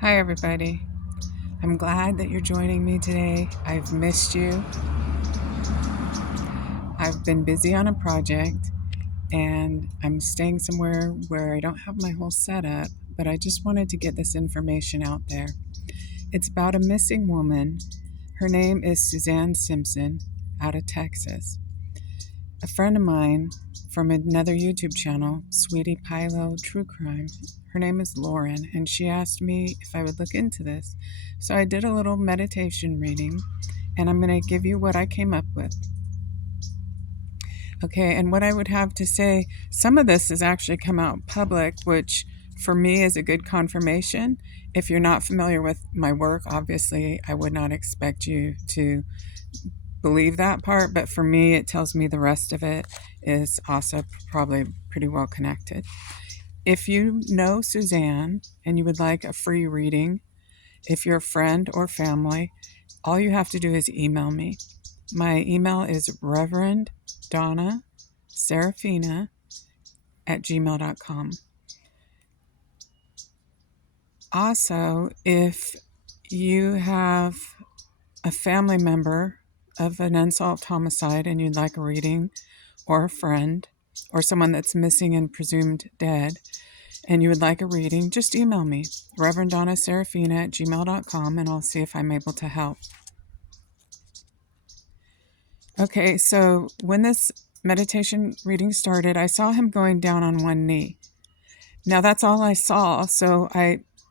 Hi, everybody. I'm glad that you're joining me today. I've missed you. I've been busy on a project and I'm staying somewhere where I don't have my whole setup, but I just wanted to get this information out there. It's about a missing woman. Her name is Suzanne Simpson out of Texas. A friend of mine from another YouTube channel, Sweetie Pilo True Crime, her name is Lauren, and she asked me if I would look into this. So I did a little meditation reading, and I'm going to give you what I came up with. Okay, and what I would have to say, some of this has actually come out public, which for me is a good confirmation. If you're not familiar with my work, obviously I would not expect you to believe that part, but for me, it tells me the rest of it is also probably pretty well connected. If you know Suzanne and you would like a free reading, if you're a friend or family, all you have to do is email me. My email is Reverend Donna Seraphina at gmail.com. Also, if you have a family member of an unsolved homicide and you'd like a reading, or a friend, or someone that's missing and presumed dead, and you would like a reading, just email me, Reverend Donna Seraphina at gmail.com, and I'll see if I'm able to help. Okay, so when this meditation reading started, I saw him going down on one knee. Now that's all I saw, so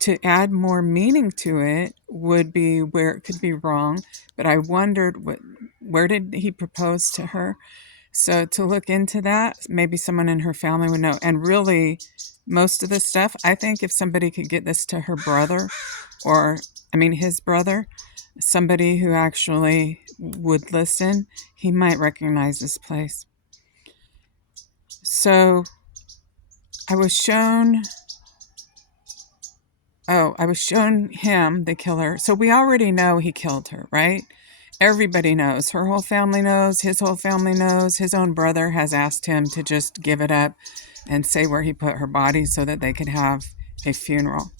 to add more meaning to it would be where it could be wrong, but I wondered where did he propose to her? So to look into that, maybe someone in her family would know. And really, most of the stuff, I think if somebody could get this to her brother, his brother, somebody who actually would listen, he might recognize this place. So I was shown him, the killer. So we already know he killed her, right? Everybody knows. Her whole family knows. His whole family knows. His own brother has asked him to just give it up and say where he put her body so that they could have a funeral.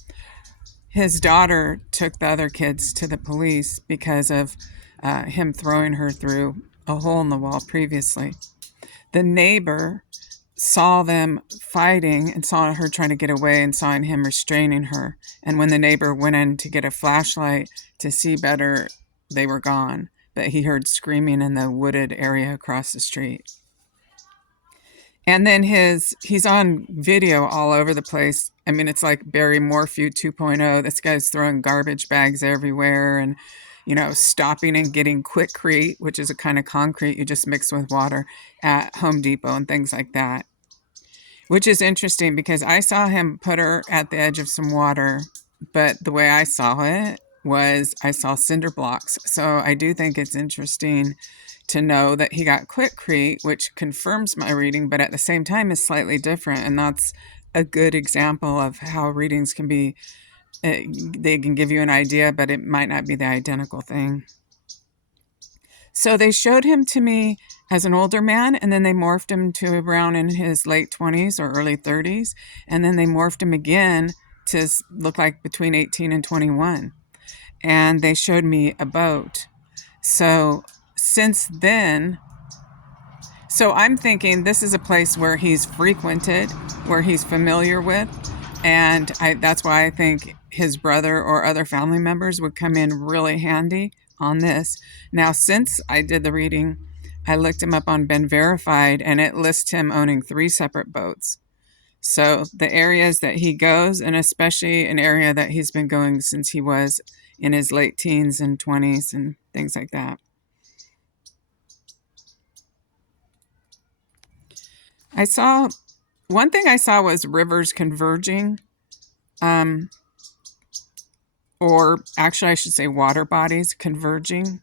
His daughter took the other kids to the police because of him throwing her through a hole in the wall previously. The neighbor saw them fighting and saw her trying to get away and saw him restraining her. And when the neighbor went in to get a flashlight to see better, they were gone. But he heard screaming in the wooded area across the street. And then he's on video all over the place. I mean, it's like Barry Morphew 2.0. This guy's throwing garbage bags everywhere and, stopping and getting Quikrete, which is a kind of concrete you just mix with water at Home Depot and things like that. Which is interesting because I saw him put her at the edge of some water, but the way I saw it was I saw cinder blocks. So I do think it's interesting to know that he got Quikrete, which confirms my reading, but at the same time is slightly different. And that's a good example of how readings can be, they can give you an idea, but it might not be the identical thing. So they showed him to me as an older man, and then they morphed him to around in his late 20s or early 30s, and then they morphed him again to look like between 18 and 21. And they showed me a boat. So since then, I'm thinking this is a place where he's frequented, where he's familiar with, and that's why I think his brother or other family members would come in really handy on this. Now, since I did the reading, I looked him up on Been Verified, and it lists him owning 3 separate boats. So the areas that he goes, and especially an area that he's been going since he was in his late teens and 20s and things like that. One thing I saw was rivers converging, or actually I should say water bodies converging.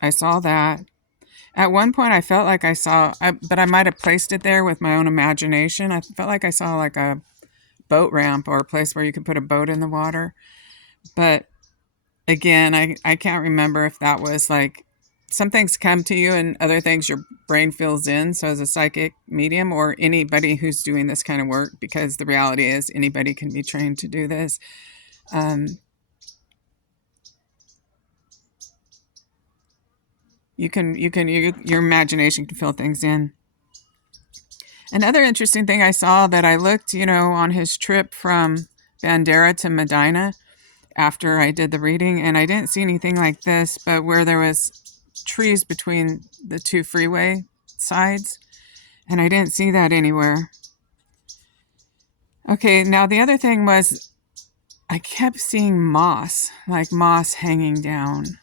I saw that. At one point I felt like I saw, but I might have placed it there with my own imagination. I felt like I saw like a boat ramp or a place where you could put a boat in the water. But again, I can't remember if that was like some things come to you and other things your brain fills in. So as a psychic medium or anybody who's doing this kind of work, because the reality is anybody can be trained to do this. your imagination can fill things in. Another interesting thing I saw that I looked, on his trip from Bandera to Madina after I did the reading, and I didn't see anything like this, but where there was trees between the two freeway sides, and I didn't see that anywhere. Okay, now the other thing was I kept seeing moss, like moss hanging down.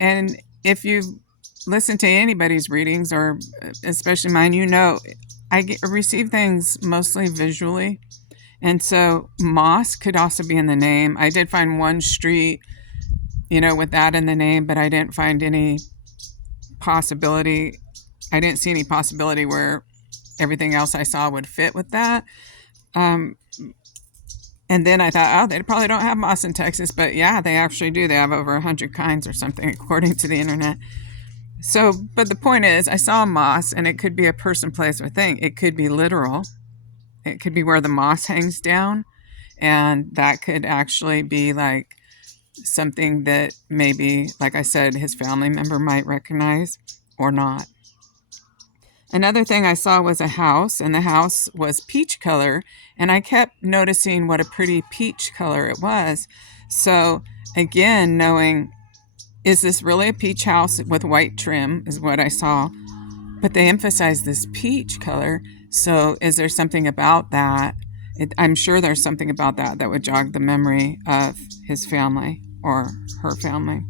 And if you listen to anybody's readings, or especially mine, I receive things mostly visually. And so moss could also be in the name. I did find one street, with that in the name, but I didn't find any possibility. I didn't see any possibility where everything else I saw would fit with that. And then I thought, they probably don't have moss in Texas, but yeah, they actually do. They have over 100 kinds or something, according to the internet. So, but the point is, I saw moss, and it could be a person, place, or thing. It could be literal. It could be where the moss hangs down, and that could actually be like something that maybe, like I said, his family member might recognize or not. Another thing I saw was a house, and the house was peach color, and I kept noticing what a pretty peach color it was. So again, knowing, is this really a peach house with white trim is what I saw, but they emphasized this peach color. So is there something about that? I'm sure there's something about that would jog the memory of his family or her family.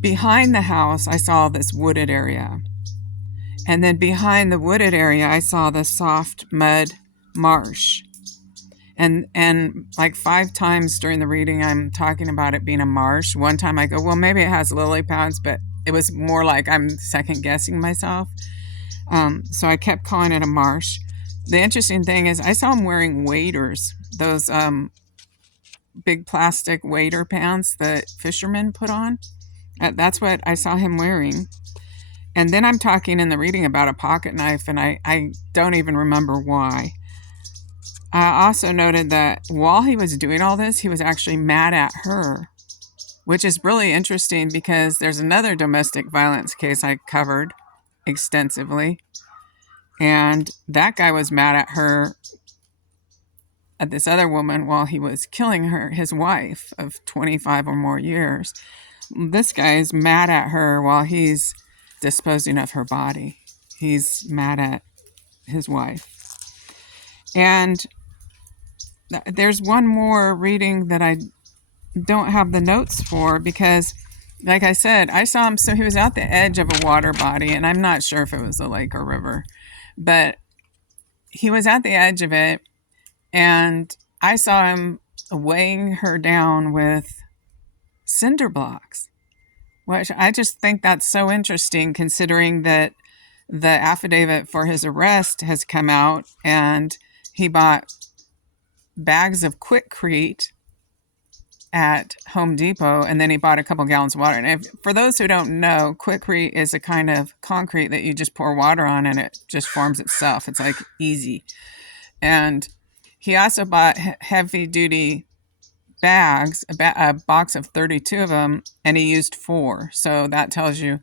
Behind the house, I saw this wooded area. And then behind the wooded area, I saw the soft mud marsh. And like 5 times during the reading, I'm talking about it being a marsh. One time I go, well, maybe it has lily pads, but it was more like I'm second guessing myself. So I kept calling it a marsh. The interesting thing is I saw him wearing waders, those big plastic wader pants that fishermen put on. That's what I saw him wearing. And then I'm talking in the reading about a pocket knife, and I don't even remember why. I also noted that while he was doing all this, he was actually mad at her, which is really interesting because there's another domestic violence case I covered extensively, and that guy was mad at her, at this other woman, while he was killing her, his wife of 25 or more years. This guy is mad at her while he's disposing of her body. He's mad at his wife. And there's one more reading that I don't have the notes for because, like I said, I saw him, so he was at the edge of a water body, and I'm not sure if it was a lake or river, but he was at the edge of it, and I saw him weighing her down with cinder blocks, which I just think that's so interesting considering that the affidavit for his arrest has come out, and he bought bags of Quikrete at Home Depot, and then he bought a couple gallons of water. And for those who don't know, Quikrete is a kind of concrete that you just pour water on and it just forms itself. It's like easy. And he also bought heavy duty bags, a box of 32 of them, and he used 4. So that tells you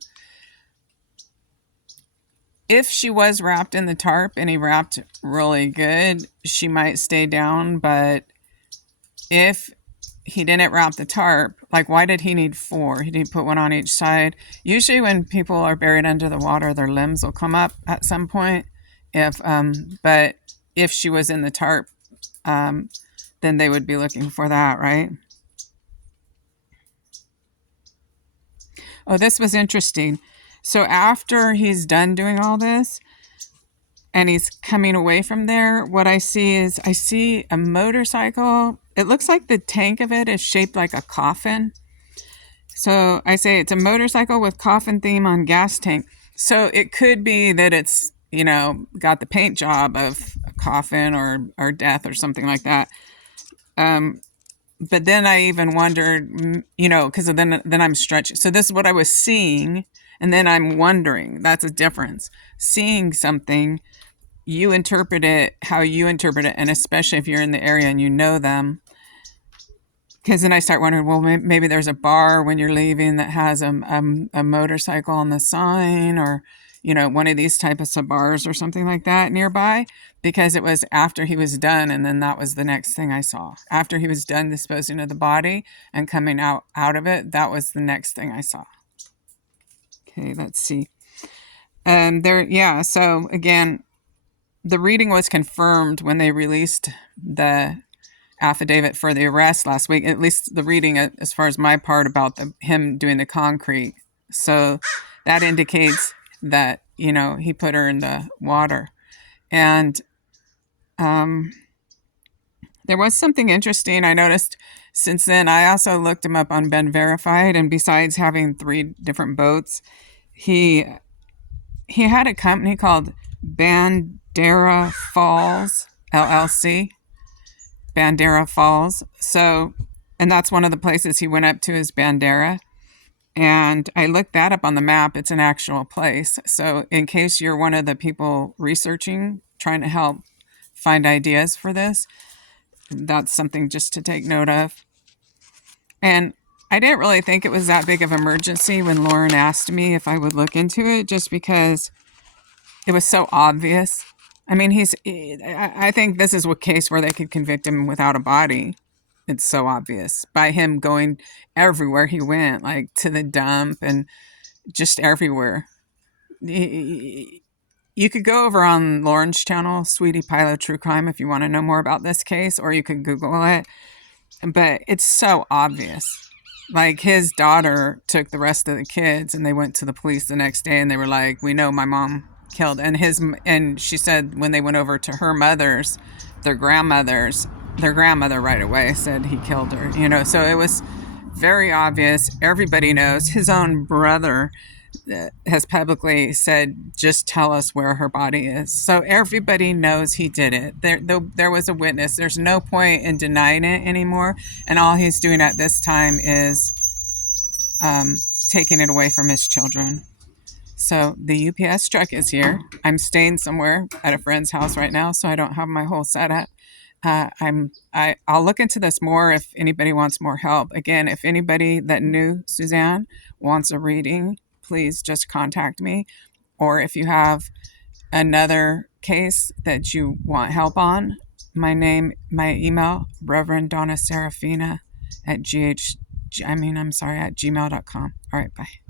if she was wrapped in the tarp and he wrapped really good, she might stay down. But if he didn't wrap the tarp, like, why did he need 4? He didn't put one on each side. Usually when people are buried under the water, their limbs will come up at some point. But if she was in the tarp, then they would be looking for that, right? Oh, this was interesting. So after he's done doing all this and he's coming away from there, what I see a motorcycle. It looks like the tank of it is shaped like a coffin. So I say it's a motorcycle with coffin theme on gas tank. So it could be that it's, got the paint job of a coffin or death or something like that. But then I even wondered, because then I'm stretching. So this is what I was seeing. And then I'm wondering, that's a difference. Seeing something, you interpret it how you interpret it. And especially if you're in the area and you know them. Because then I start wondering, well, maybe there's a bar when you're leaving that has a motorcycle on the sign, or, one of these types of bars or something like that nearby. Because it was after he was done, and then that was the next thing I saw. After he was done disposing of the body and coming out of it, that was the next thing I saw. Okay, let's see. So again, the reading was confirmed when they released the affidavit for the arrest last week, at least the reading as far as my part about him doing the concrete. So that indicates that, he put her in the water. And there was something interesting I noticed since then. I also looked him up on Ben Verified, and besides having 3 different boats, he had a company called Bandera Falls, LLC. Bandera Falls. So, and that's one of the places he went up to is Bandera. And I looked that up on the map. It's an actual place. So in case you're one of the people researching, trying to help find ideas for this, that's something just to take note of. And I didn't really think it was that big of an emergency when Lauren asked me if I would look into it, just because it was so obvious. I mean, I think this is a case where they could convict him without a body. It's so obvious by him going everywhere he went, like to the dump and just everywhere. You could go over on Lauren's channel, Sweetie Pilo True Crime, if you want to know more about this case, or you could Google it. But it's so obvious. Like, his daughter took the rest of the kids and they went to the police the next day and they were like, we know my mom killed. And she said when they went over to her mother's, their grandmother right away said he killed her, so it was very obvious. Everybody knows. His own brother has publicly said, just tell us where her body is. So everybody knows he did it. There was a witness. There's no point in denying it anymore. And all he's doing at this time is taking it away from his children. So the UPS truck is here. I'm staying somewhere at a friend's house right now, so I don't have my whole setup. I'll look into this more if anybody wants more help. Again, if anybody that knew Suzanne wants a reading, please just contact me. Or if you have another case that you want help on, my email, Reverend Donna Seraphina at gmail.com. All right, bye.